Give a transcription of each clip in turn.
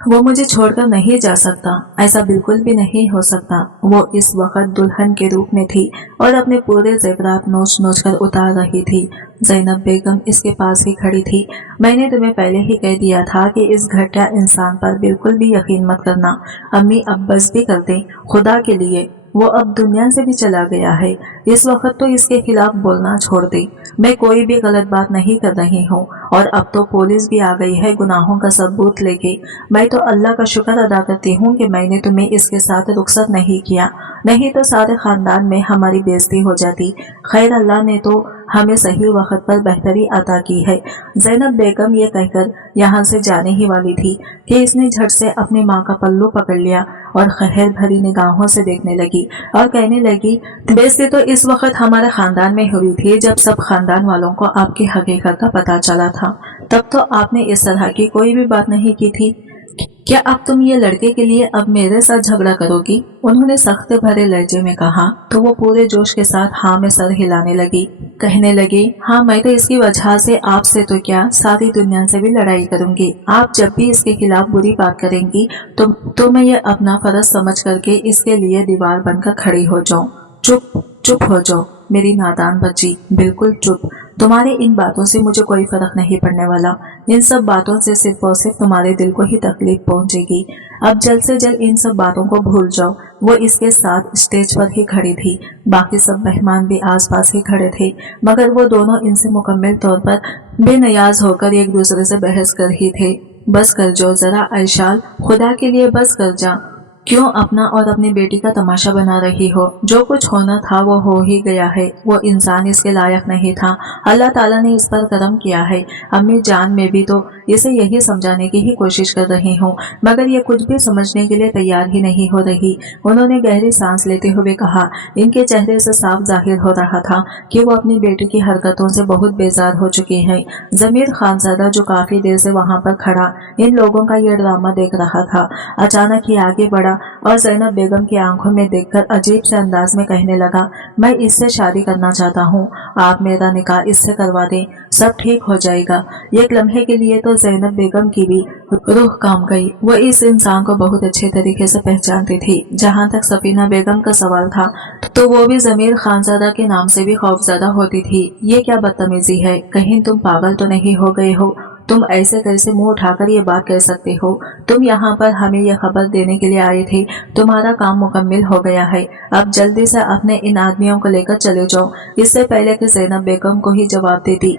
वो मुझे छोड़कर नहीं जा सकता, ऐसा बिल्कुल भी नहीं हो सकता। वो इस वक्त दुल्हन के रूप में थी और अपने पूरे ज़ेवरात नोच नोच कर उतार रही थी। ज़ैनब बेगम इसके पास ही खड़ी थी। मैंने तुम्हें पहले ही कह दिया था कि इस घटिया इंसान पर बिल्कुल भी यकीन मत करना। अम्मी अब बस भी कर दें, खुदा के लिए, वो अब दुनिया से भी चला गया है। इस वक्त तो इसके खिलाफ बोलना छोड़ दे। मैं कोई भी गलत बात नहीं कर रही हूँ और अब तो पुलिस भी आ गई है गुनाहों का सबूत लेके। मैं तो अल्लाह का शुक्र अदा करती हूँ कि मैंने तुम्हें इसके साथ रुखसत नहीं किया, नहीं तो सारे खानदान में हमारी बेइज्जती हो जाती। खैर, अल्लाह ने तो हमें सही वक्त पर बेहतरी अता की है। ज़ैनब बेगम ये कहकर यहाँ से जाने ही वाली थी कि इसने झट से अपनी माँ का पल्लू पकड़ लिया और खैर भरी निगाहों से देखने लगी और कहने लगी, बेइज्जती तो इस वक्त हमारे खानदान में हुई थी जब सब खानदान वालों को आपकी हकीकत का पता चला था। तब तो आपने इस तरह की कोई भी बात नहीं की थी। क्या अब तुम ये लड़के के लिए अब मेरे साथ झगड़ा करोगी? उन्होंने सख्त भरे लहजे में कहा तो वो पूरे जोश के साथ हाँ में सर हिलाने लगी। कहने लगी, हाँ, मैं तो इसकी वजह से आपसे तो क्या सारी दुनिया से भी लड़ाई करूंगी। आप जब भी इसके खिलाफ बुरी बात करेंगी तो मैं ये अपना फर्ज समझ करके इसके लिए दीवार बनकर खड़ी हो जाऊं। चुप चुप हो जाओ मेरी नादान बच्ची, बिल्कुल चुप। तुम्हारी इन बातों से मुझे कोई फर्क नहीं पड़ने वाला। इन सब बातों से सिर्फ और सिर्फ तुम्हारे दिल को ही तकलीफ पहुंचेगी। अब जल्द से जल्द इन सब बातों को भूल जाओ। वो इसके साथ स्टेज पर ही खड़ी थी, बाकी सब मेहमान भी आसपास ही खड़े थे, मगर वो दोनों इनसे मुकम्मल तौर पर बेनियाज होकर एक दूसरे से बहस कर ही थे। बस कर जाओ जरा आयशाल, खुदा के लिए बस कर जा। क्यों अपना और अपनी बेटी का तमाशा बना रही हो? जो कुछ होना था वो हो ही गया है। वो इंसान इसके लायक नहीं था। अल्लाह ताला ने इस पर करम किया है। अम्मी जान में भी तो इसे यही समझाने की ही कोशिश कर रही हूँ, मगर ये कुछ भी समझने के लिए तैयार ही नहीं हो रही। उन्होंने गहरी सांस लेते हुए कहा। इनके चेहरे से साफ जाहिर हो रहा था कि वो अपनी बेटी की हरकतों से बहुत बेजार हो चुकी है। जमीर खानजादा जो काफी देर से वहाँ पर खड़ा इन लोगों का ये ड्रामा देख रहा था, अचानक ही आगे बढ़ा और ज़ैनब बेगम की आंखों में देखकर अजीब से अंदाज में कहने लगा, मैं इससे शादी करना चाहता हूँ। आप मेरा निकाह इससे करवा दें, सब ठीक हो जाएगा। एक लम्हे के लिए तो ज़ैनब बेगम की भी रूह काम गई। वो इस इंसान को बहुत अच्छे तरीके से पहचानती थी। जहाँ तक सफीना बेगम का सवाल था तो वो भी जमीर खानजादा के नाम से भी खौफजदा होती थी। ये क्या बदतमीजी है? कहीं तुम पागल तो नहीं हो गए हो? तुम ऐसे कैसे मुंह उठाकर ये बात कह सकते हो? तुम यहाँ पर हमें यह खबर देने के लिए आए थे। तुम्हारा काम मुकम्मल हो गया है। अब जल्दी से अपने इन आदमियों को लेकर चले जाओ। इससे पहले कि ज़ैनब बेगम को ही जवाब देती,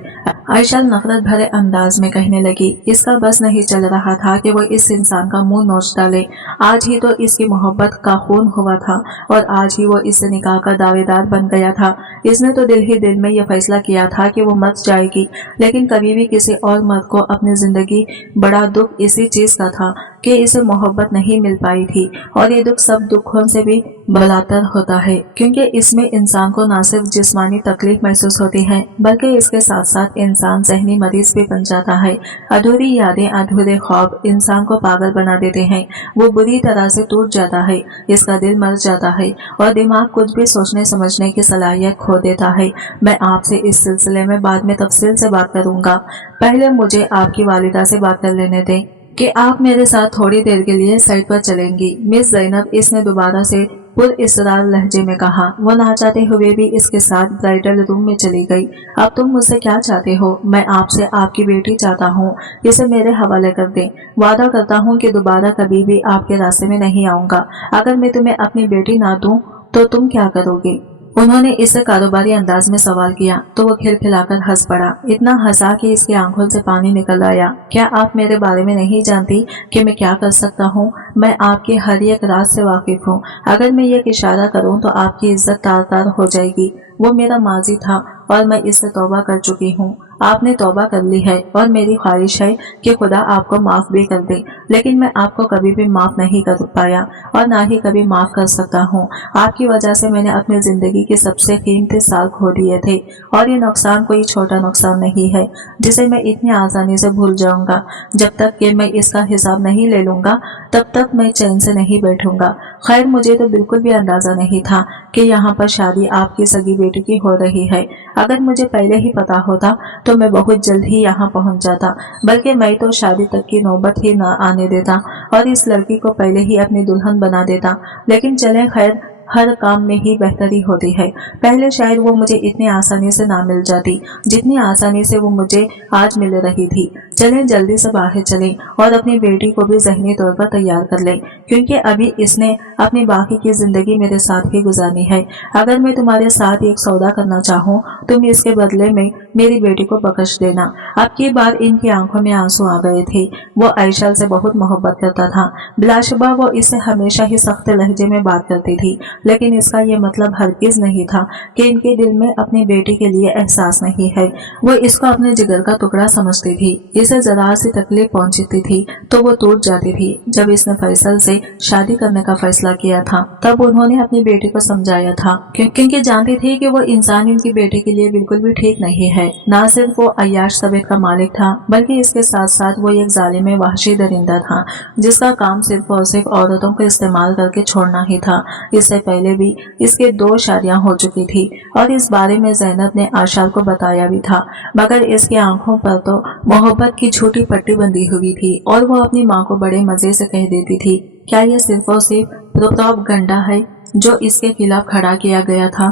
आयशा नफरत भरे अंदाज में कहने लगी, इसका बस नहीं चल रहा था कि वो इस इंसान का मुंह नोच डाले। आज ही तो इसकी मोहब्बत का खून हुआ था और आज ही वो इससे निकाह का दावेदार बन गया था। इसने तो दिल ही दिल में यह फैसला किया था कि वो मर जाएगी, लेकिन कभी भी किसी और मर्द को अपनी जिंदगी बड़ा दुख इसी चीज का था कि इसे मोहब्बत नहीं मिल पाई थी। और ये दुख सब दुखों से भी बलातर होता है, क्योंकि इसमें इंसान को न सिर्फ जिस्मानी तकलीफ महसूस होती है बल्कि इसके साथ साथ इंसान ज़हनी मरीज भी बन जाता है। अधूरी यादें, अधूरे ख्वाब इंसान को पागल बना देते हैं। वो बुरी तरह से टूट जाता है, इसका दिल मर जाता है और दिमाग कुछ भी सोचने समझने की सलाहियत खो देता है। मैं आपसे इस सिलसिले में बाद में तफसील से बात करूंगा। पहले मुझे आपकी वालिदा से बात कर लेने दें कि आप मेरे साथ थोड़ी देर के लिए साइड पर चलेंगी। मिस ज़ैनब, इसने दोबारा से पुर इसरार लहजे में कहा। वो ना चाहते हुए भी इसके साथ ब्राइडल रूम में चली गई। अब तुम मुझसे क्या चाहते हो? मैं आपसे आपकी बेटी चाहता हूँ, इसे मेरे हवाले कर दें। वादा करता हूँ कि दोबारा कभी भी आपके रास्ते में नहीं आऊँगा। अगर मैं तुम्हें अपनी बेटी ना दूँ तो तुम क्या करोगे? उन्होंने इससे कारोबारी अंदाज में सवाल किया तो वो खिलखिलाकर हंस पड़ा। इतना हंसा कि इसकी आंखों से पानी निकल आया। क्या आप मेरे बारे में नहीं जानती कि मैं क्या कर सकता हूँ? मैं आपकी हर एक राज से वाकिफ हूँ। अगर मैं एक इशारा करूँ तो आपकी इज्जत तार तार हो जाएगी। वो मेरा माजी था और मैं इससे तौबा कर चुकी हूँ। आपने तौबा कर ली है और मेरी ख्वाहिश है कि खुदा आपको माफ़ भी कर दे, लेकिन मैं आपको कभी भी माफ़ नहीं कर पाया और ना ही कभी माफ़ कर सकता हूँ। आपकी वजह से मैंने अपनी ज़िंदगी के सबसे कीमती साल खो दिए थे और ये नुकसान कोई छोटा नुकसान नहीं है जिसे मैं इतनी आसानी से भूल जाऊँगा। जब तक कि मैं इसका हिसाब नहीं ले लूँगा तब तक मैं चैन से नहीं बैठूँगा। खैर, मुझे तो बिल्कुल भी अंदाज़ा नहीं था कि यहाँ पर शादी आपकी सगी बेटी की हो रही है। अगर मुझे पहले ही पता होता तो मैं बहुत जल्द ही यहाँ पहुँच जाता, बल्कि मैं तो शादी तक की नौबत ही न आने देता। और इस लड़की को पहले ही अपनी दुल्हन बना देता। लेकिन चले खैर, हर काम में ही बेहतरी होती है। पहले शायद वो मुझे इतनी आसानी से ना मिल जाती जितनी आसानी से वो मुझे आज मिल रही थी। चलें जल्दी से बाहर चलें और अपनी बेटी को भी ज़हनी तौर पर तैयार कर लें, क्योंकि अभी इसने अपनी बाकी की जिंदगी मेरे साथ ही गुजारनी है। अगर मैं तुम्हारे साथ एक सौदा करना चाहूँ, तुम इसके बदले में मेरी बेटी को बख्श देना। अब की बार इनकी आंखों में आंसू आ गए थे। वो आयशा से बहुत मोहब्बत करता था। बिलाशुबा वो इससे हमेशा ही सख्त लहजे में बात करती थी, लेकिन इसका ये मतलब हरगिज नहीं था कि इनके दिल में अपनी बेटी के लिए एहसास नहीं है। वो इसको अपने जिगर का टुकड़ा समझती थी। इसे जरा सी तकलीफ पहुंचती थी तो वो टूट जाती थी। जब इसने फैसल से शादी करने का फैसला किया था, तब उन्होंने अपनी बेटी को समझाया था, क्योंकि जानती थी कि वो इंसान इनकी बेटी के लिए बिल्कुल भी ठीक नहीं है। ना सिर्फ वो अय्याश तबीयत का मालिक था, बल्कि इसके साथ साथ वो एक जालिम वहशी दरिंदा था, जिसका काम सिर्फ और सिर्फ औरतों को इस्तेमाल करके छोड़ना ही था। इससे पहले भी इसके 2 शादियां हो चुकी थी और इस बारे में ज़ैनब ने आशा को बताया भी था, मगर इसकी आंखों पर तो मोहब्बत की छोटी पट्टी बंधी हुई थी और वो अपनी माँ को बड़े मजे से कह देती थी, क्या ये सिर्फ और सिर्फ प्रोपेगेंडा है जो इसके खिलाफ खड़ा किया गया था।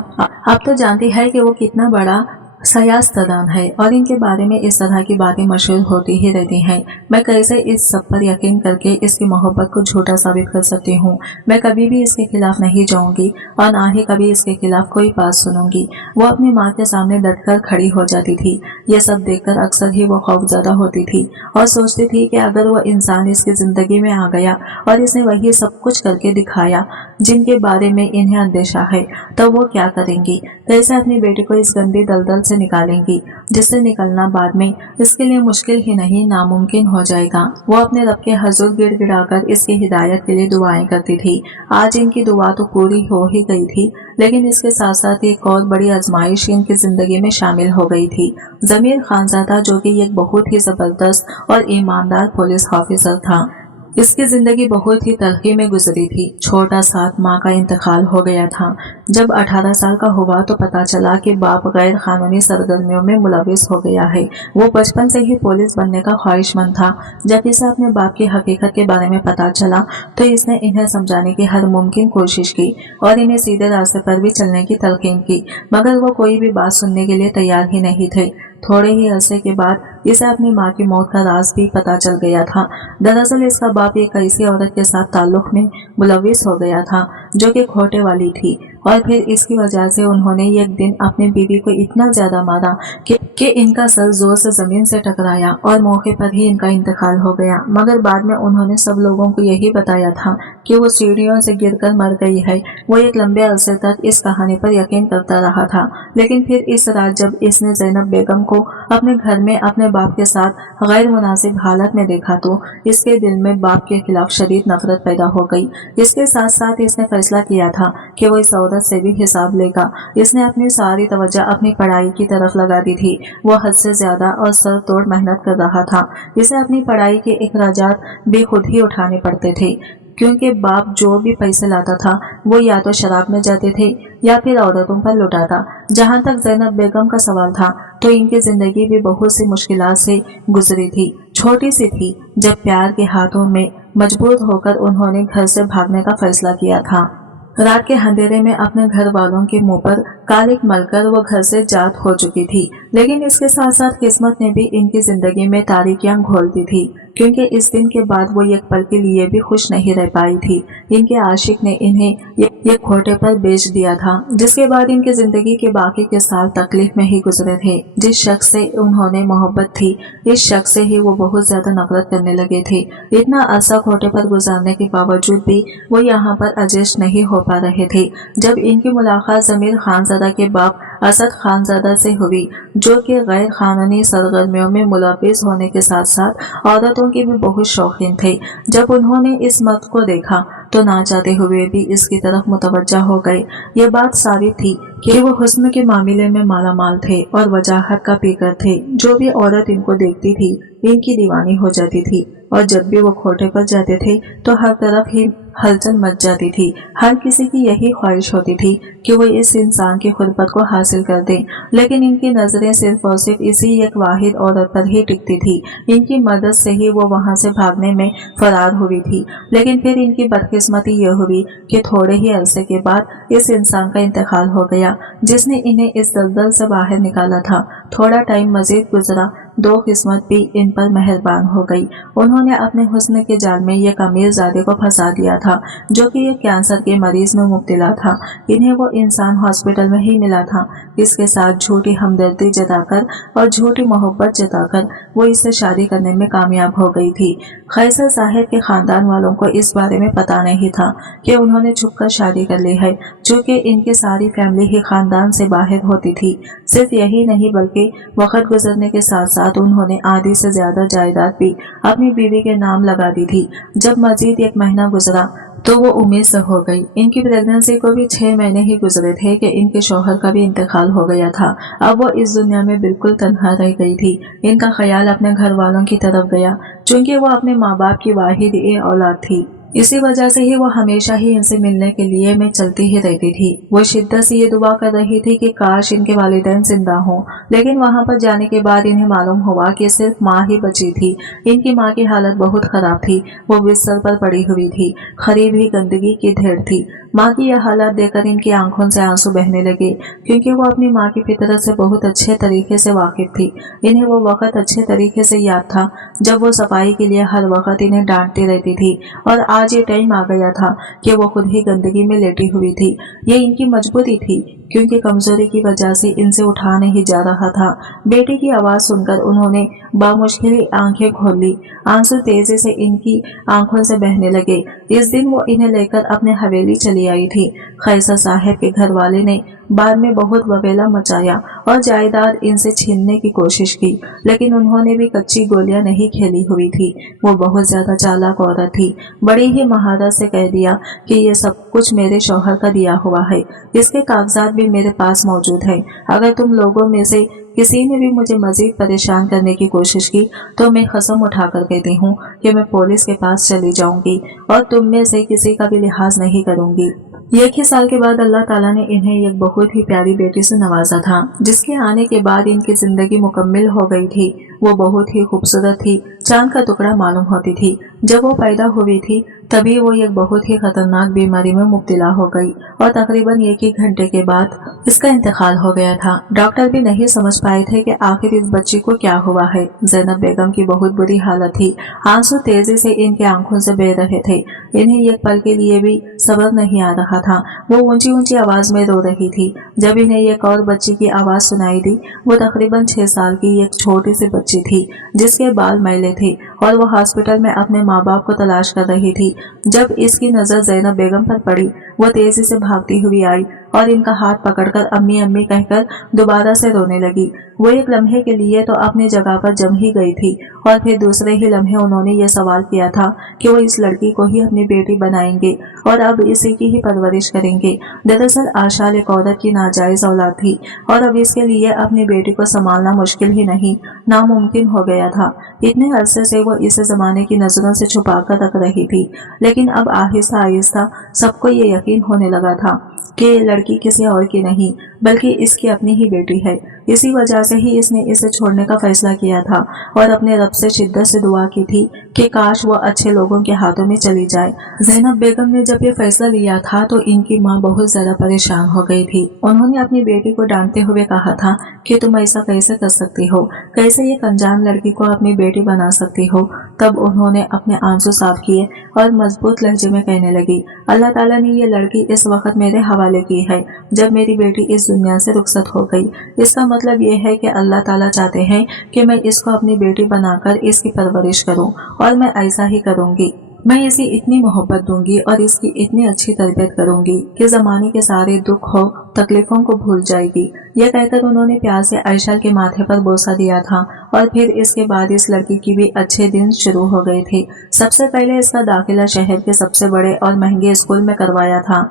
अब तो जानती है कि वो कितना बड़ा सयास्तदान है और इनके बारे में इस तरह की बातें मशहूर होती ही रहती हैं। मैं कैसे इस सब पर यकीन करके इसकी मोहब्बत को झूठा साबित कर सकती हूँ। मैं कभी भी इसके खिलाफ नहीं जाऊंगी और ना ही कभी इसके खिलाफ कोई बात सुनूंगी। वो अपनी माँ के सामने डटकर खड़ी हो जाती थी। ये सब देखकर अक्सर ही वो खौफजदा होती थी और सोचती थी कि अगर वो इंसान इसकी जिंदगी में आ गया और इसने वही सब कुछ करके दिखाया जिनके बारे में इन्हें अंदेशा है, तो वो क्या करेंगी, कैसे अपनी बेटी को इस गंदी दलदल से निकालेंगी, जिससे निकलना बाद में इसके लिए मुश्किल ही नहीं नामुमकिन हो जाएगा। वो अपने रब के हजूर गिड़गिड़ाकर इसकी हिदायत के लिए दुआएं करती थी। आज इनकी दुआ तो पूरी हो ही गई थी, लेकिन इसके साथ साथ एक और बड़ी आजमाइश इनकी जिंदगी में शामिल हो गई थी। जमीर खानजादा, जो कि एक बहुत ही जबरदस्त और ईमानदार पुलिस ऑफिसर था, इसकी जिंदगी बहुत ही तलखी में गुजरी थी। छोटा साथ माँ का इंतकाल हो गया था। जब 18 साल का हुआ तो पता चला कि बाप गैर कानूनी सरगर्मियों में मुलविस हो गया है। वो बचपन से ही पुलिस बनने का ख्वाहिशमंद था। जब इसे अपने बाप की हकीकत के बारे में पता चला तो इसने इन्हें समझाने की हर मुमकिन कोशिश की और इन्हें सीधे रास्ते पर भी चलने की तलकीन की, मगर वो कोई भी बात सुनने के लिए तैयार ही नहीं थे। थोड़े ही अरसे के बाद इसे अपनी माँ की मौत का राज भी पता चल गया था। दरअसल इसका बाप एक ऐसी औरत के साथ ताल्लुक में मुलविस हो गया था जो कि खोटे वाली थी, और फिर इसकी वजह से उन्होंने एक दिन अपनी बीवी को इतना ज्यादा मारा कि इनका सर जोर से जमीन से टकराया और मौके पर ही इनका इंतकाल हो गया। मगर बाद में उन्होंने सब लोगों को यही बताया था कि वो सीढ़ियों से गिरकर मर गई है। वो एक लंबे अरसे तक इस कहानी पर यकीन करता रहा था, लेकिन फिर इस रात जब इसने ज़ैनब बेगम को अपने घर में अपने बाप के साथ गैर मुनासिब हालत में देखा तो इसके दिल में बाप के खिलाफ शदीद नफरत पैदा हो गई। इसके साथ साथ इसने फैसला किया था कि वो इस औरत से भी हिसाब लेगा। इसने अपनी सारी तवज्जो अपनी पढ़ाई की तरफ लगा दी थी। वो हद से ज्यादा और सर तोड़ मेहनत कर रहा था। इसे अपनी पढ़ाई के अखराजात भी खुद ही उठाने पड़ते थे, क्योंकि बाप जो भी पैसे लाता था वो या तो शराब में जाते थे या फिर औरतों पर लुटाता। जहाँ तक ज़ैनब बेगम का सवाल था तो इनकी जिंदगी भी बहुत सी मुश्किलात से गुजरी थी। छोटी सी थी जब प्यार के हाथों में मजबूर होकर उन्होंने घर से भागने का फैसला किया था। रात के अंधेरे में अपने घर वालों के मुंह पर कालिक मलकर वो घर से जात हो चुकी थी, लेकिन इसके साथ साथ किस्मत ने भी इनकी जिंदगी में तारीकियां घोल दी थी, क्योंकि इस दिन के बाद वो एक पल के लिए भी खुश नहीं रह पाई थी। इनके आशिक ने इन्हें एक खोटे पर बेच दिया था, जिसके बाद इनकी जिंदगी के बाकी के साल तकलीफ में ही गुजरे थे। जिस शख्स से उन्होंने मोहब्बत थी, इस शख्स से ही वो बहुत ज्यादा नफरत करने लगे थे। इतना अरसा खोटे पर गुजारने के बावजूद भी वो यहाँ पर एडजस्ट नहीं हो पा रहे थे। जब इनकी मुलाकात जमीर खानजादा के बाप असद खानजादा से हुई, जो कि गैर कानूनी सरगर्मियों में मुलविस होने के साथ साथ औरतों के भी बहुत शौकीन थे। जब उन्होंने इस मर्द को देखा तो ना चाहते हुए भी इसकी तरफ मुतवज्जा हो गए। ये बात साबित थी कि वो हुस्न के मामले में मालामाल थे और वजाहत का पीकर थे। जो भी औरत इनको देखती थी इनकी दीवानी हो जाती थी, और जब भी वो खोटे पर जाते थे तो हलचल मच जाती थी। हर किसी की यही ख्वाहिश होती थी कि वो इस इंसान की खुरपत को हासिल कर दे, लेकिन इनकी नजरें सिर्फ और सिर्फ इसी एक वाहिद औरत पर ही टिकती थी। इनकी मदद से ही वो वहां से भागने में फरार हुई थी, लेकिन फिर इनकी बदकिस्मती ये हुई कि थोड़े ही अरसे के बाद इस इंसान का इंतकाल हो गया जिसने इन्हें इस दलदल से बाहर निकाला था। थोड़ा टाइम मजीद गुजरा, दो किस्मत भी इन पर मेहरबान हो गई। उन्होंने अपने हुस्न के जाल में एक अमीरजादे को फंसा दिया था जो कि एक कैंसर के मरीज में मुब्तला था। इन्हें वो इंसान हॉस्पिटल में ही मिला था। इसके साथ झूठी हमदर्दी जताकर और झूठी मोहब्बत जताकर वो इससे शादी करने में कामयाब हो गई थी। खैसर साहब के खानदान वालों को इस बारे में पता नहीं था कि उन्होंने छुपकर शादी कर ली है, चूँकि इनकी सारी फैमिली ही खानदान से बाहर होती थी। सिर्फ यही नहीं बल्कि वक्त गुजरने के साथ साथ उन्होंने आधी से ज्यादा जायदाद भी अपनी बीवी के नाम लगा दी थी। जब मजीद एक महीना गुजरा तो वो उम्मीद से हो गई। इनकी प्रेगनेंसी को भी 6 महीने ही गुजरे थे कि इनके शौहर का भी इंतकाल हो गया था। अब वो इस दुनिया में बिल्कुल तन्हा रह गई थी। इनका ख्याल अपने घर वालों की तरफ गया, चूँकि वो अपने माँ बाप की वाहिद औलाद थी। इसी वजह से ही वो हमेशा ही इनसे मिलने के लिए मैं चलती ही रहती थी। वो शिद्दत से ये दुआ कर रही थी कि काश इनके वालिदैन जिंदा हों, लेकिन वहां पर जाने के बाद इन्हें मालूम हुआ कि सिर्फ माँ ही बची थी। इनकी माँ की हालत बहुत खराब थी। वो बिस्तर पर पड़ी हुई थी, करीब ही गंदगी की ढेर थी। माँ की यह हालत देखकर इनकी आंखों से आंसू बहने लगे, क्योंकि वो अपनी माँ की फितरत से बहुत अच्छे तरीके से वाकिफ थी। इन्हें वो वक्त अच्छे तरीके से याद था जब वो सफाई के लिए हर वक्त इन्हें डांटती रहती थी, और आज ये टाइम आ गया था कि वो खुद ही गंदगी में लेटी हुई थी। ये इनकी मजबूरी थी, क्योंकि कमजोरी की वजह से इनसे उठा नहीं जा रहा था। बेटे की आवाज सुनकर उन्होंने बामुश्किल आंखें खोल ली। आंसू तेजी से इनकी आंखों से बहने लगे। इस दिन वो इन्हें लेकर अपने हवेली चली आई थी। खैसर साहब के घर वाले ने बाद में बहुत बवेला मचाया और जायदाद इनसे छीनने की कोशिश की, लेकिन उन्होंने भी कच्ची गोलियां नहीं खेली हुई थी। वो बहुत ज्यादा चालाक औरत थी। बड़ी ही महारत से कह दिया कि ये सब कुछ मेरे शौहर का दिया हुआ है, इसके कागजात भी मेरे पास मौजूद है। अगर तुम लोगों में से किसी ने भी मुझे मजीद परेशान करने की कोशिश की तो मैं कसम उठाकर कहती हूँ कि मैं पुलिस के पास चली जाऊंगी और तुम में से किसी का भी लिहाज नहीं करूंगी। 1 ही साल के बाद अल्लाह ताला ने इन्हें एक बहुत ही प्यारी बेटी से नवाजा था, जिसके आने के बाद इनकी जिंदगी मुकम्मिल हो गई थी। वो बहुत ही खूबसूरत थी, चांद का टुकड़ा मालूम होती थी। जब वो पैदा हुई थी तभी वो एक बहुत ही खतरनाक बीमारी में मुब्तला हो गई और तकरीबन 1 ही घंटे के बाद इसका इंतकाल हो गया था। डॉक्टर भी नहीं समझ पाए थे कि आखिर इस बच्ची को क्या हुआ है। ज़ैनब बेगम की बहुत बुरी हालत थी। आंसू तेजी से इनके आंखों से बह रहे थे। इन्हें एक पल के लिए भी सब्र नहीं आ रहा था। वो ऊंची ऊंची आवाज में रो रही थी। जब इन्हें एक और बच्ची की आवाज सुनाई दी, वो तकरीबन 6 साल की एक छोटी सी बच्ची थी जिसके बाल मैले थे और वो हॉस्पिटल में अपने माँ बाप को तलाश कर रही थी। जब इसकी नजर ज़ैनब बेगम पर पड़ी, वो तेजी से भागती हुई आई और इनका हाथ पकड़कर अम्मी अम्मी कहकर दोबारा से रोने लगी। वो एक लम्हे के लिए तो अपनी जगह पर जम ही गई थी और फिर दूसरे ही लम्हे उन्होंने ये सवाल किया था कि वो इस लड़की को ही अपनी बेटी बनाएंगे और अब इसी की ही परवरिश करेंगे। दरअसल आशा एक औरत की नाजायज औलाद थी और अब इसके लिए अपनी बेटी को संभालना मुश्किल ही नहीं, नामुमकिन हो गया था। इतने अरसे से वो इसे जमाने की नजरों से छुपा कर रख रही थी, लेकिन अब आहिस्ता आहिस्ता सबको ये यकीन होने लगा था कि ये लड़की किसी और की नहीं बल्कि इसकी अपनी ही बेटी है। इसी वजह से ही इसने इसे छोड़ने का फैसला किया था और अपने रब से शिद्दत से दुआ की थी कि काश वो अच्छे लोगों के हाथों में चली जाए। ज़ैनब बेगम ने जब ये फैसला लिया था तो इनकी माँ बहुत ज्यादा परेशान हो गई थी। उन्होंने अपनी बेटी को डांटते हुए कहा था कि तुम ऐसा कैसे कर सकती हो, कैसे एक अनजान लड़की को अपनी बेटी बना सकती हो। तब उन्होंने अपने आंसू साफ किए और मजबूत लहजे में कहने लगी, अल्लाह ताला ने ये लड़की इस वक्त मेरे हवाले की है जब मेरी बेटी इस दुनिया से रुखसत हो गई। इसका मतलब ये है कि अल्लाह ताला चाहते हैं कि मैं इसको अपनी बेटी बनाकर इसकी परवरिश करूं और मैं ऐसा ही करूंगी। मैं इसे इतनी मोहब्बत दूंगी और इसकी इतनी अच्छी तरबियत करूंगी कि जमाने के सारे दुख हो तकलीफों को भूल जाएगी। यह कहकर उन्होंने प्यार से आयशा के माथे पर बोसा दिया था और फिर इसके बाद इस लड़की की भी अच्छे दिन शुरू हो गए थे। सबसे पहले इसका दाखिला शहर के सबसे बड़े और महंगे स्कूल में करवाया था।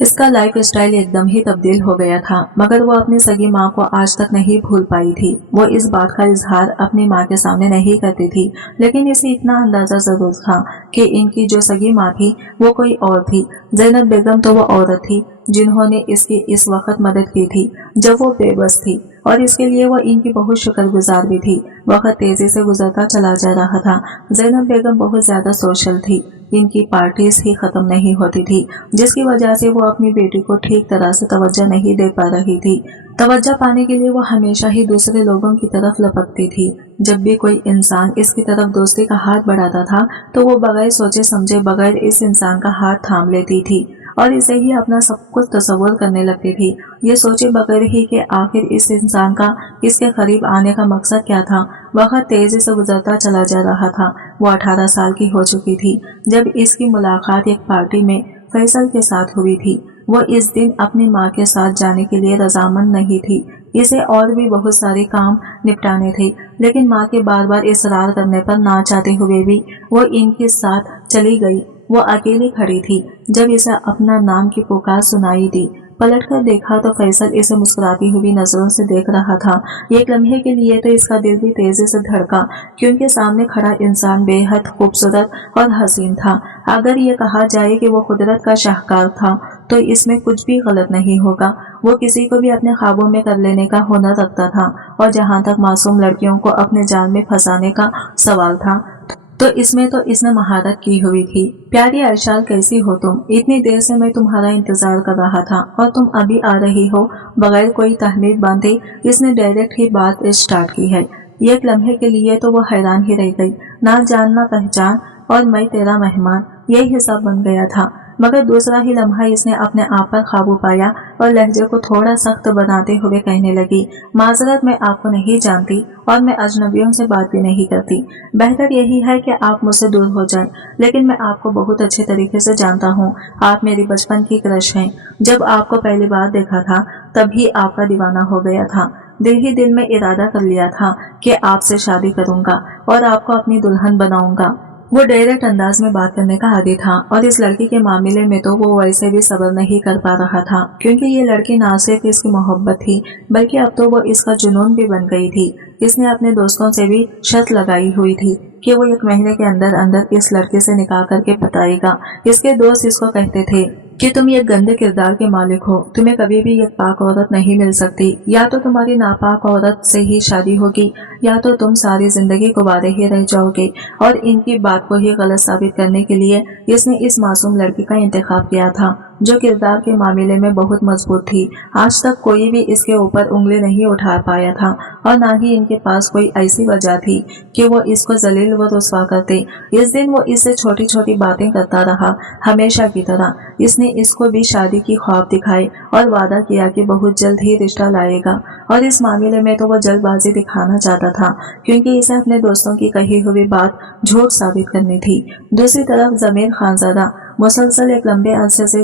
اس کا لائف اسٹائل ایک دم ہی تبدیل ہو گیا تھا، مگر وہ اپنی سگی ماں کو آج تک نہیں بھول پائی تھی۔ وہ اس بات کا اظہار اپنی ماں کے سامنے نہیں کرتی تھی، لیکن اسے اتنا اندازہ ضرور تھا کہ ان کی جو سگی ماں تھی وہ کوئی اور تھی۔ زینب بیگم تو وہ عورت تھی جنہوں نے اس کی اس وقت مدد کی تھی جب وہ بے بس تھی، اور اس کے لیے وہ ان کی بہت شکر گزار بھی تھی۔ وقت تیزی سے گزرتا چلا جا رہا تھا۔ زینب بیگم بہت زیادہ سوشل تھی، ان کی پارٹیز ہی ختم نہیں ہوتی تھی، جس کی وجہ سے وہ اپنی بیٹی کو ٹھیک طرح سے توجہ نہیں دے پا رہی تھی۔ توجہ پانے کے لیے وہ ہمیشہ ہی دوسرے لوگوں کی طرف لپکتی تھی۔ جب بھی کوئی انسان اس کی طرف دوستی کا ہاتھ بڑھاتا تھا تو وہ بغیر سوچے سمجھے بغیر اس انسان کا ہاتھ تھام لیتی تھی اور اسے ہی اپنا سب کچھ تصور کرنے لگتی تھی، یہ سوچے بغیر ہی کہ آخر اس انسان کا اس کے قریب آنے کا مقصد کیا تھا۔ وقت تیزی سے گزرتا چلا جا رہا تھا۔ وہ 18 سال کی ہو چکی تھی جب اس کی ملاقات ایک پارٹی میں فیصل کے ساتھ ہوئی تھی۔ وہ اس دن اپنی ماں کے ساتھ جانے کے لیے رضامند نہیں تھی، اسے اور بھی بہت سارے کام نپٹانے تھے، لیکن ماں کے بار بار اصرار کرنے پر نہ چاہتے ہوئے بھی وہ ان کے ساتھ چلی گئی۔ وہ اکیلی کھڑی تھی جب اسے اپنا نام کی پکار سنائی دی۔ پلٹ کر دیکھا تو فیصل اسے مسکراتی ہوئی نظروں سے دیکھ رہا تھا۔ ایک لمحے کے لیے تو اس کا دل بھی تیزی سے دھڑکا، کیونکہ سامنے کھڑا انسان بے حد خوبصورت اور حسین تھا۔ اگر یہ کہا جائے کہ وہ قدرت کا شاہکار تھا تو اس میں کچھ بھی غلط نہیں ہوگا۔ وہ کسی کو بھی اپنے خوابوں میں کر لینے کا ہنر رکھتا تھا، اور جہاں تک معصوم لڑکیوں کو اپنے جال میں پھنسانے کا سوال تھا تو اس میں تو اس نے مہارت کی ہوئی تھی۔ پیاری ارشال، کیسی ہو تم؟ اتنی دیر سے میں تمہارا انتظار کر رہا تھا اور تم ابھی آ رہی ہو؟ بغیر کوئی تہمید باندھے اس نے ڈائریکٹ ہی بات اسٹارٹ کی ہے۔ ایک لمحے کے لیے تو وہ حیران ہی رہ گئی۔ نہ جان نہ پہچان اور میں تیرا مہمان، یہ حساب بن گیا تھا۔ مگر دوسرا ہی لمحہ اس نے اپنے آپ پر قابو پایا اور لہجے کو تھوڑا سخت بناتے ہوئے کہنے لگی، معذرت، میں آپ کو نہیں جانتی اور میں اجنبیوں سے بات بھی نہیں کرتی۔ بہتر یہی ہے کہ آپ مجھ سے دور ہو جائیں، لیکن میں آپ کو بہت اچھے طریقے سے جانتا ہوں۔ آپ میری بچپن کی کرش ہیں۔ جب آپ کو پہلی بار دیکھا تھا تب ہی آپ کا دیوانہ ہو گیا تھا۔ دل ہی دل میں ارادہ کر لیا تھا کہ آپ سے شادی کروں گا اور آپ کو اپنی دلہن بناؤں گا۔ وہ ڈائریکٹ انداز میں بات کرنے کا عادی تھا، اور اس لڑکی کے معاملے میں تو وہ ویسے بھی صبر نہیں کر پا رہا تھا، کیونکہ یہ لڑکی نہ صرف اس کی محبت تھی بلکہ اب تو وہ اس کا جنون بھی بن گئی تھی۔ اس نے اپنے دوستوں سے بھی شرط لگائی ہوئی تھی کہ وہ 1 مہینے کے اندر اندر اس لڑکے سے نکاح کر کے بتائے گا۔ اس کے دوست اس کو کہتے تھے کہ تم ایک گندے کردار کے مالک ہو، تمہیں کبھی بھی ایک پاک عورت نہیں مل سکتی، یا تو تمہاری ناپاک عورت سے ہی شادی ہوگی یا تو تم ساری زندگی گوارے ہی رہ جاؤ گے۔ اور ان کی بات کو ہی غلط ثابت کرنے کے لیے اس نے اس معصوم لڑکی کا انتخاب کیا تھا جو کردار کے معاملے میں بہت مضبوط تھی۔ آج تک کوئی بھی اس کے اوپر انگلی نہیں اٹھا پایا تھا، اور نہ ہی ان کے پاس کوئی ایسی وجہ تھی کہ وہ اس کو ذلیل و رسوا کرتے۔ اس دن وہ اس سے چھوٹی چھوٹی باتیں کرتا رہا، ہمیشہ کی طرح۔ اس نے اس کو بھی شادی کی خواب دکھائے اور وعدہ کیا کہ بہت جلد ہی رشتہ لائے گا، اور اس معاملے میں تو وہ جلد بازی دکھانا چاہتا تھا، کیونکہ اسے اپنے دوستوں کی کہی ہوئی بات جھوٹ ثابت کرنی تھی۔ دوسری طرف ضمیر خانزادہ مسلسل ایک لمبے عرصے سے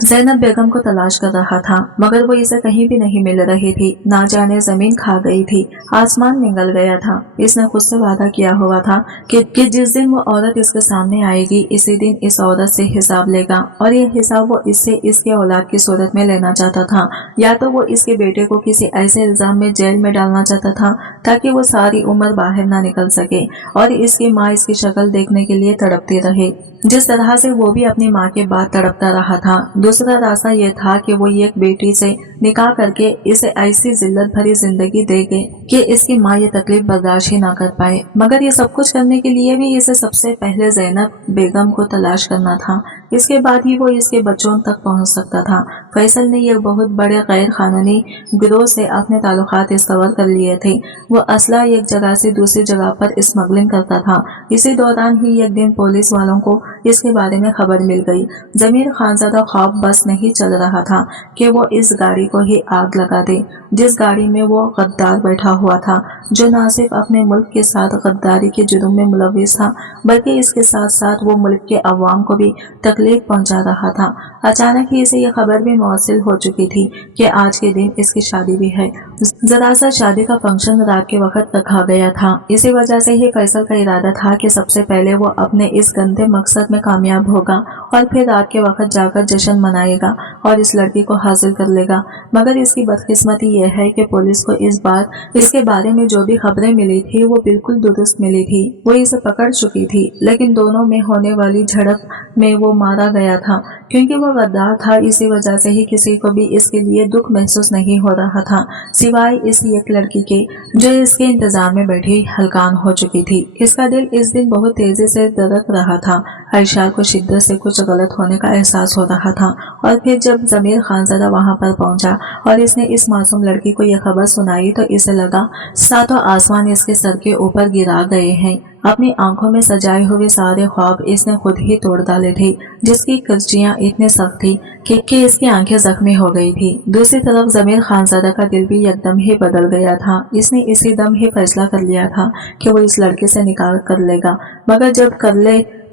زینب بیگم کو تلاش کر رہا تھا، مگر وہ اسے کہیں بھی نہیں مل رہی تھی۔ نہ جانے زمین کھا گئی تھی، آسمان نگل گیا تھا۔ اس نے خود سے وعدہ کیا ہوا تھا کہ جس دن وہ عورت اس کے سامنے آئے گی اسی دن اس عورت سے حساب لے گا، اور یہ حساب وہ اس سے اس کے اولاد کی صورت میں لینا چاہتا تھا، یا تو وہ اس کے بیٹے کو کسی ایسے الزام میں جیل میں ڈالنا چاہتا تھا تاکہ وہ ساری عمر باہر نہ نکل سکے اور اس کی ماں اس کی شکل دیکھنے کے لیے تڑپتی رہے، جس طرح سے وہ بھی اپنی ماں کے بعد تڑپتا رہا تھا۔ دوسرا راستہ یہ تھا کہ وہ ایک بیٹی سے نکاح کر کے اسے ایسی ذلت بھری زندگی دے گے کہ اس کی ماں یہ تکلیف برداشت ہی نہ کر پائے۔ مگر یہ سب کچھ کرنے کے لیے بھی اسے سب سے پہلے زینب بیگم کو تلاش کرنا تھا، اس کے بعد ہی وہ اس کے بچوں تک پہنچ سکتا تھا۔ فیصل نے ایک بہت بڑے غیر قانونی گروہ سے اپنے تعلقات استوار کر لیے تھے۔ وہ اسلحہ ایک جگہ سے دوسری جگہ پر اسمگلنگ کرتا تھا۔ اسی دوران ہی ایک دن پولیس والوں کو اس کے بارے میں خبر مل گئی۔ ضمیر خانزادہ خواب بس نہیں چل رہا تھا کہ وہ اس گاڑی کو ہی آگ لگا دے جس گاڑی میں وہ غدار بیٹھا ہوا تھا، جو نہ صرف اپنے ملک کے ساتھ غداری کے جرم میں ملوث تھا بلکہ اس کے ساتھ ساتھ وہ ملک کے عوام کو بھی تکلیف پہنچا رہا تھا۔ اچانک ہی اسے یہ خبر بھی موصول ہو چکی تھی کہ آج کے دن اس کی شادی بھی ہے۔ ذرا سا شادی کا فنکشن رات کے وقت رکھا گیا تھا، اسی وجہ سے ہی فیصل کا ارادہ تھا کہ سب سے پہلے وہ اپنے اس گندے مقصد میں کامیاب ہوگا اور پھر رات کے وقت جا کر جشن منائے گا और इस लड़की को हासिल कर लेगा। मगर इसकी बदकिस्मती ये है कि पुलिस को इस बार इसके बारे में जो भी खबरें मिली थी वो बिल्कुल दुरुस्त मिली थी। वो इसे पकड़ चुकी थी, लेकिन दोनों में होने वाली झड़प में वो मारा गया था। क्योंकि वो गद्दार था, इसी वजह से ही किसी को भी इसके लिए दुख महसूस नहीं हो रहा था, सिवाय इस एक लड़की के जो इसके इंतजार में बैठी हलकान हो चुकी थी। इसका दिल इस दिन बहुत तेजी से धड़क रहा था। आयशा को शिद्दत से कुछ गलत होने का एहसास हो रहा था। और फिर जब जमीर खानज़ादा वहां पर पहुंचा और इसने इस मासूम लड़की को यह खबर सुनाई तो इसे लगा सातों आसमान इसके सर के ऊपर गिरा गए हैं। अपनी आंखों में सजाए हुए सारे ख्वाब इसने खुद ही तोड़ डाले थे, जिसकी कर्चियां इतनी सख्त थी कि इसकी आंखें जख्मी हो गई थी। दूसरी तरफ जमीर खानज़ादा का दिल भी एकदम ही बदल गया था। इसने इसी दम ही फैसला कर लिया था कि वो इस लड़के से निकाह कर लेगा। मगर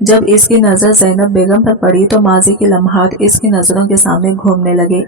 जब इसकी नजर ज़ैनब बेगम पर पड़ी तो माजी के लम्हात इसकी नजरों के सामने घूमने लगे।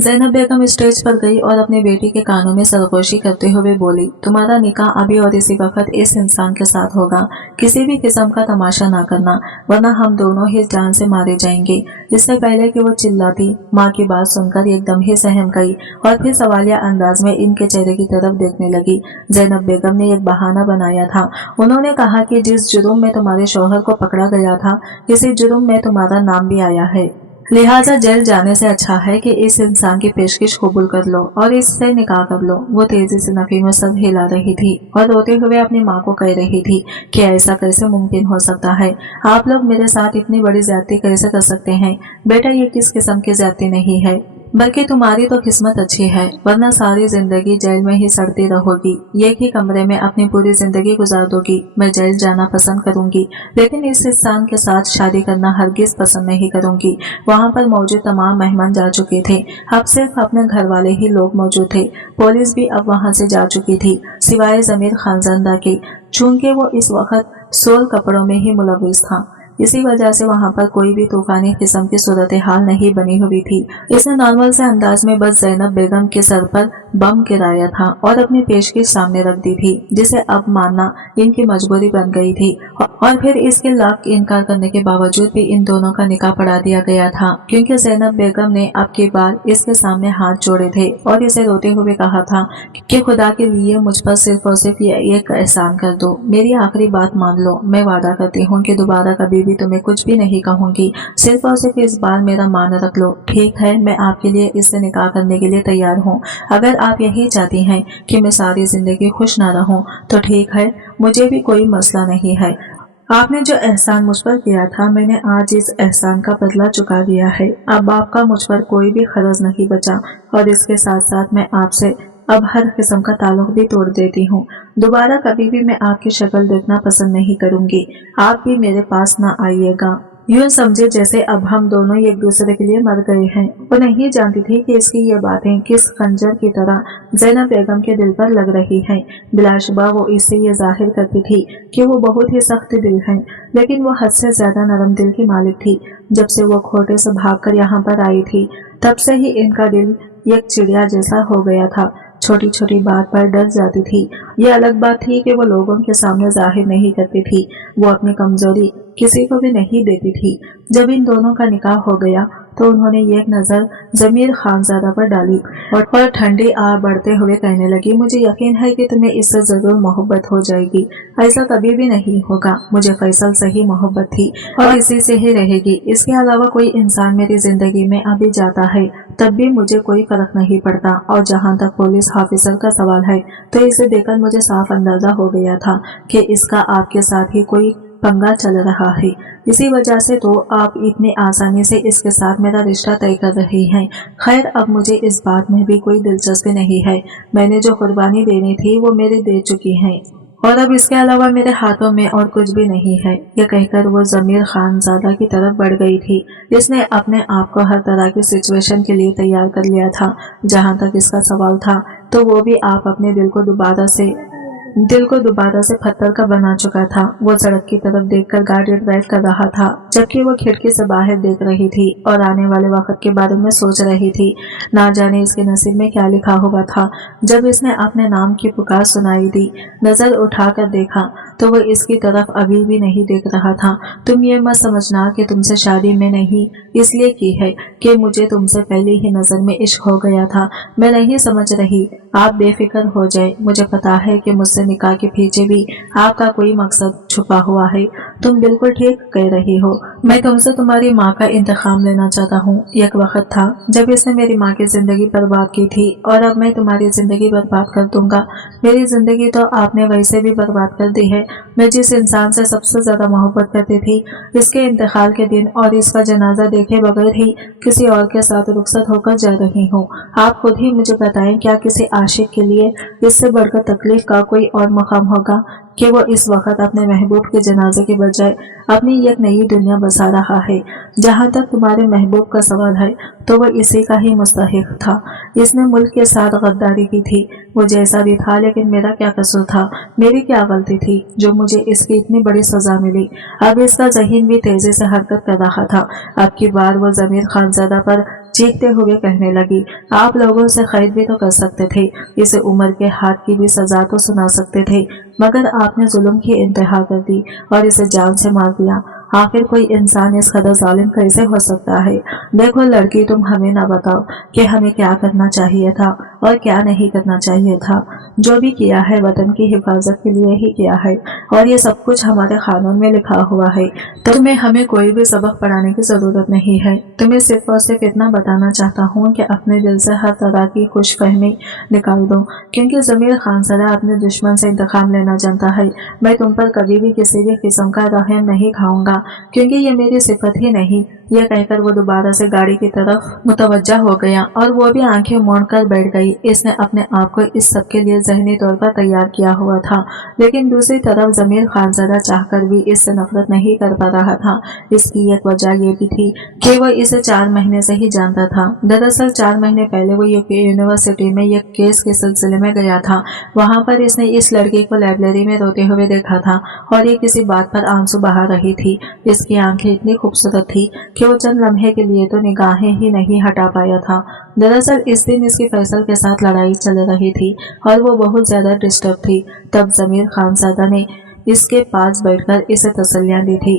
ज़ैनब बेगम स्टेज पर गई और अपनी बेटी के कानों में सरगोशी करते हुए बोली, तुम्हारा निकाह अभी और इसी वक्त इस इंसान के साथ होगा। किसी भी किस्म का तमाशा ना करना, वरना हम दोनों ही जान से मारे जाएंगे। इससे पहले कि वो चिल्लाती, माँ की बात सुनकर एकदम ही सहम गई और फिर सवालिया अंदाज में इनके चेहरे की तरफ देखने लगी। ज़ैनब बेगम ने एक बहाना बनाया था। उन्होंने कहा कि जिस जुर्म में तुम्हारे शौहर को पकड़ा गया था, इसी जुर्म में तुम्हारा नाम भी आया है। लिहाजा जेल जाने से अच्छा है कि इस इंसान की पेशकश कबूल कर लो और इससे निकाह कर लो। वो तेजी से नफी में सर हिला रही थी और रोते हुए अपनी माँ को कह रही थी कि ऐसा कैसे मुमकिन हो सकता है। आप लोग मेरे साथ इतनी बड़ी ज्यादती कैसे कर सकते हैं? बेटा, ये किस किस्म की ज्यादती नहीं है, बल्कि तुम्हारी तो किस्मत अच्छी है, वरना सारी जिंदगी जेल में ही सड़ती रहोगी। एक ही कमरे में अपनी पूरी जिंदगी गुजार दोगी। मैं जेल जाना पसंद करूंगी, लेकिन इस इंसान के साथ शादी करना हरगिज पसंद नहीं करूंगी। वहाँ पर मौजूद तमाम मेहमान जा चुके थे, अब सिर्फ अपने घर वाले ही लोग मौजूद थे। पुलिस भी अब वहाँ से जा चुकी थी, सिवाय जमीर खानज़ादा के, चूंकि वो इस वक्त सोल कपड़ों में ही मुलविस था। इसी वजह से वहाँ पर कोई भी तूफानी किस्म की सूरत हाल नहीं बनी हुई थी। इसने नॉर्मल से अंदाज में बस ज़ैनब बेगम के सर पर बम गिराया था और अपनी पेशकश सामने रख दी थी, जिसे अब मानना इनकी मजबूरी बन गई थी। और फिर इसके लाख इनकार करने के बावजूद भी इन दोनों का निकाह पढ़ा दिया गया था, क्योंकि ज़ैनब बेगम ने अब की बार इसके सामने हाथ जोड़े थे और इसे रोते हुए कहा था कि खुदा के लिए मुझ पर सिर्फ और सिर्फ ये एक एहसान कर दो, मेरी आखिरी बात मान लो। मैं वादा करती हूँ कि दोबारा कभी तुम्हें कुछ भी नहीं कहूंगी, सिर्फ और सिर्फ इस बार मेरा मान रख लो। ठीक है, मैं आपके लिए इससे निकाह करने के लिए तैयार हूँ। अगर आप यही चाहती हैं कि मैं सारी जिंदगी खुश ना रहूं तो ठीक है, मुझे भी कोई मसला नहीं है। आपने जो एहसान मुझ पर किया था, मैंने आज इस एहसान का बदला चुका दिया है। अब आपका मुझ पर कोई भी खर्च नहीं बचा और इसके साथ साथ मैं आपसे अब हर किस्म का ताल्लुक भी तोड़ देती हूँ। दोबारा कभी भी मैं आपकी शक्ल देखना पसंद नहीं करूंगी। आप भी मेरे पास ना आइएगा। यूं समझे जैसे अब हम दोनों एक दूसरे के लिए मर गए हैं। वो नहीं जानती थी कि इसकी ये बातें किस खंजर की तरह ज़ैनब बेगम के दिल पर लग रही हैं। बिलाशुबा वो इससे ये जाहिर करती थी कि वो बहुत ही सख्त दिल है, लेकिन वो हद से ज्यादा नरम दिल की मालिक थी। जब से वो खोटे से भागकर यहाँ पर आई थी, तब से ही इनका दिल एक चिड़िया जैसा हो गया था। छोटी छोटी बात पर डर जाती थी। ये अलग बात थी कि वो लोगों के सामने जाहिर नहीं करती थी। वो अपनी कमजोरी किसी को भी नहीं देती थी। जब इन दोनों का निकाह हो गया तो उन्होंने एक नजर जमीर खानज़ादा पर डाली और ठंडी आ बढ़ते हुए कहने लगी, मुझे यकीन है कि तुम्हें इससे जरूर मोहब्बत हो जाएगी। ऐसा कभी भी नहीं होगा। मुझे फैसल से ही मोहब्बत थी और इसी से ही रहेगी। इसके अलावा कोई इंसान मेरी जिंदगी में अभी जाता है तब भी मुझे कोई फर्क नहीं पड़ता। और जहाँ तक पुलिस ऑफिसर का सवाल है, तो इसे देखकर मुझे साफ अंदाजा हो गया था कि इसका आपके साथ ही कोई पंगा चल रहा है। इसी वजह से तो आप इतनी आसानी से इसके साथ मेरा रिश्ता तय कर रही हैं। खैर, अब मुझे इस बात में भी कोई दिलचस्पी नहीं है। मैंने जो कुर्बानी देनी थी वो मेरे दे चुकी हैं और अब इसके अलावा मेरे हाथों में और कुछ भी नहीं है। ये कहकर वो जमीर खानज़ादा की तरफ बढ़ गई थी। इसने अपने आप को हर तरह की सिचुएशन के लिए तैयार कर लिया था। जहाँ तक इसका सवाल था, तो वो भी आप अपने दिल को दोबारा से पत्थर का बना चुका था। वो सड़क की तरफ देखकर गाड़ी ड्राइव कर रहा था, जबकि वो खिड़की से बाहर देख रही थी और आने वाले वक्त के बारे में सोच रही थी। ना जाने इसके नसीब में क्या लिखा हुआ था। जब इसने अपने नाम की पुकार सुनाई दी, नजर उठाकर देखा तो वो इसकी तरफ अभी भी नहीं देख रहा था। तुम ये मत समझना कि तुमसे शादी में नहीं इसलिए की है कि मुझे तुमसे पहली ही नजर में इश्क हो गया था। मैं नहीं समझ रही। आप बेफिक्र हो जाए। मुझे पता है कि मुझसे निकाह के पीछे भी आपका कोई मकसद छुपा हुआ है। तुम बिल्कुल ठीक कह रही हो। मैं तुमसे तुम्हारी माँ का इंतकाम लेना चाहता हूँ। एक वक्त था जब इसने मेरी माँ की जिंदगी बर्बाद की थी और अब मैं तुम्हारी जिंदगी बर्बाद कर दूंगा। मेरी जिंदगी तो आपने वैसे भी बर्बाद कर दी है। मैं जिस इंसान से सबसे ज्यादा मोहब्बत करती थी, इसके इंतकाल के दिन और इसका जनाजा देखे बगैर ही किसी और के साथ रुखसत होकर जा रही हूँ। आप खुद ही मुझे बताएं, क्या किसी आशिक के लिए इससे बढ़कर तकलीफ का कोई और मकाम होगा कि वो इस वक्त अपने महबूब के जनाजे के बजाय अपनी एक नई दुनिया बसा रहा है। जहाँ तक तुम्हारे महबूब का सवाल है तो वो इसी का ही मुस्तहिक था। इसने मुल्क के साथ गद्दारी की थी। वो जैसा भी था, लेकिन मेरा क्या कसूर था? मेरी क्या गलती थी जो मुझे इसकी इतनी बड़ी सजा मिली? अब इसका ज़हीन भी तेजी से हरकत कर रहा था। अब की बार वो जमीर खानजादा पर चीखते हुए कहने लगी, आप लोगों से खैर भी तो कर सकते थे, इसे उम्र के हाथ की भी सजा तो सुना सकते थे, मगर आपने जुल्म की इंतहा कर दी और इसे जान से मार दिया। आखिर कोई इंसान इस कदर जालिम कैसे हो सकता है? देखो लड़की, तुम हमें ना बताओ कि हमें क्या करना चाहिए था और क्या नहीं करना चाहिए था। जो भी किया है वतन की हिफाजत के लिए ही किया है और ये सब कुछ हमारे कानून में लिखा हुआ है। तो तुम्हें हमें कोई भी सबक पढ़ाने की जरूरत नहीं है। तुम्हें सिर्फ और सिर्फ इतना बताना चाहता हूँ कि अपने दिल से हर तरह की खुशफहमी निकाल दो, क्योंकि जमीर खानसरा अपने दुश्मन से इंतकाम लेना जानता है। मैं तुम पर कभी भी किसी भी किस्म का रहम नहीं खाऊंगा, क्योंकि ये मेरी सिफत ही नहीं। यह कहकर वो दोबारा से गाड़ी की तरफ मुतवज्जा हो गया और वो भी आंखें मोड़ कर बैठ गई। इसने अपने आप को इस सब के लिए ज़हनी तौर पर तैयार किया हुआ था, लेकिन दूसरी तरफ जमीर खानज़दा चाहकर भी इससे नफरत नहीं कर पा रहा था। इसकी एक वजह ये भी थी कि वो इसे 4 महीने से ही जानता था। दरअसल 4 महीने पहले वो यूनिवर्सिटी में एक केस के सिलसिले में गया था। वहाँ पर इसने इस लड़की को लाइब्रेरी में रोते हुए देखा था और ये किसी बात पर आंसू बहा रही थी। इसकी आंखें इतनी खूबसूरत थी कि वो चंद लम्हे के लिए तो निगाहें ही नहीं हटा पाया था। दरअसल इस दिन इसकी फैसल के साथ लड़ाई चल रही थी और वो बहुत ज्यादा डिस्टर्ब थी। तब जमीर खानज़दा ने इसके पास बैठकर इसे तसल्लियां दी थी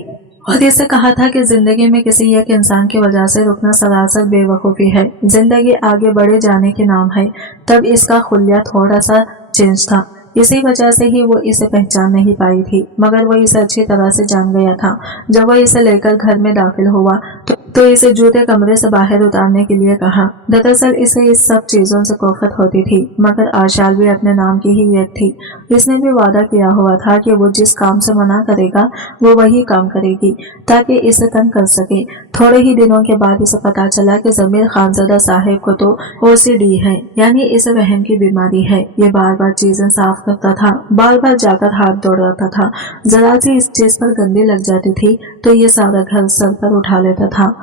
और इसे कहा था कि जिंदगी में किसी एक इंसान की वजह से रुकना सरासर बेवकूफ़ी है। जिंदगी आगे बढ़े जाने के नाम है। तब इसका खुलिया थोड़ा सा चेंज था। इसी वजह से ही वो इसे पहचान नहीं पाई थी, मगर वो इसे अच्छी तरह से जान गया था। जब वो इसे लेकर घर में दाखिल हुआ तो इसे जूते कमरे से बाहर उतारने के लिए कहा। दरअसल इसे इस सब चीजों से कोफत होती थी, मगर आशाल भी अपने नाम की ही एक थी। इसने भी वादा किया हुआ था कि वो जिस काम से मना करेगा वो वही काम करेगी ताकि इसे तंग कर सके। थोड़े ही दिनों के बाद इसे पता चला कि जमीर खानज़दा साहिब को तो OCD है, यानी इसे वहम की बीमारी है। ये बार बार चीजें साफ करता था, बार बार जाकर हाथ दौड़ाता था। जरा सी इस चीज पर गंदी लग जाती थी तो ये सारा घर सर पर उठा लेता था।